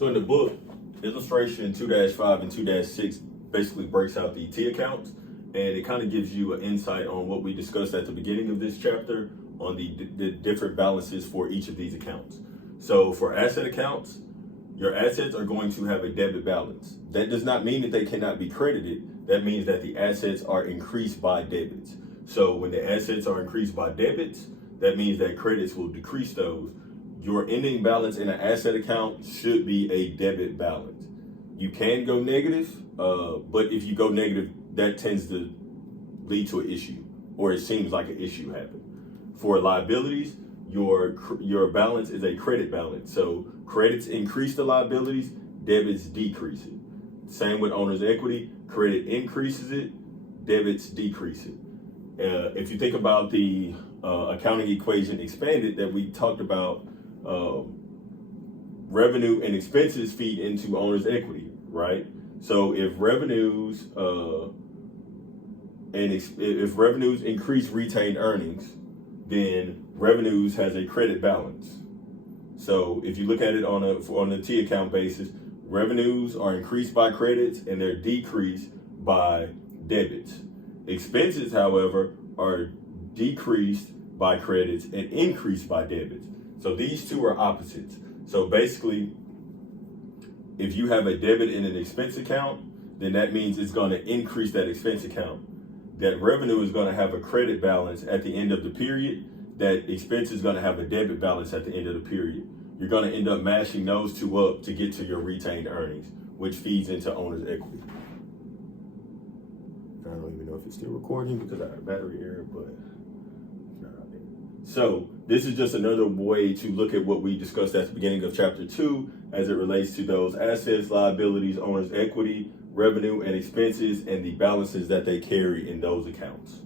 So in the book, illustration 2-5 and 2-6 basically breaks out the T accounts, and it kind of gives you an insight on what we discussed at the beginning of this chapter on the different balances for each of these accounts. So for asset accounts, your assets are going to have a debit balance. That does not mean that they cannot be credited. That means that the assets are increased by debits. So when the assets are increased by debits, that means that credits will decrease those. Your ending balance in an asset account should be a debit balance. You can go negative, but if you go negative, that tends to lead to an issue, or it seems like an issue happened. For liabilities, your balance is a credit balance. So credits increase the liabilities, debits decrease it. Same with owner's equity, credit increases it, debits decrease it. If you think about the accounting equation expanded that we talked about, revenue and expenses feed into owner's equity, right? So if revenues if revenues increase retained earnings, then revenues has a credit balance. So if you look at it on a T account basis, revenues are increased by credits and they're decreased by debits. Expenses, however, are decreased by credits and increased by debits. So these two are opposites. So basically, if you have a debit in an expense account, then that means it's going to increase that expense account. That revenue is going to have a credit balance at the end of the period. That expense is going to have a debit balance at the end of the period. You're going to end up mashing those two up to get to your retained earnings, which feeds into owner's equity. I don't even know if it's still recording because I had a battery error, but so this is just another way to look at what we discussed at the beginning of chapter 2 as it relates to those assets, liabilities, owner's equity, revenue and expenses, and the balances that they carry in those accounts.